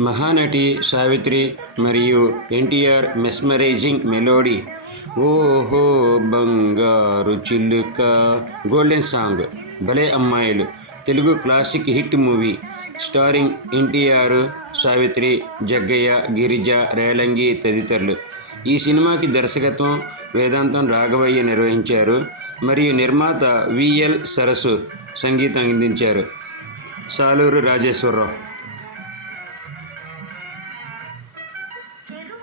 మహానటి సావిత్రి మరియు NTR mesmerising melody. ఓహో బంగారు చిల్లుక golden song. Bhale Ammayilu. Telugu classic hit movie. Starring NTR Savitri Jaggayya Girija Relangi తదితరులు. ఈ సినిమాకి దర్శకత్వం వేదాంతం రాఘవయ్య నిర్వహించారు మరియు నిర్మాత విఎల్ సరస్సు సంగీతం అందించారు. సాలూరు రాజేశ్వరరావు.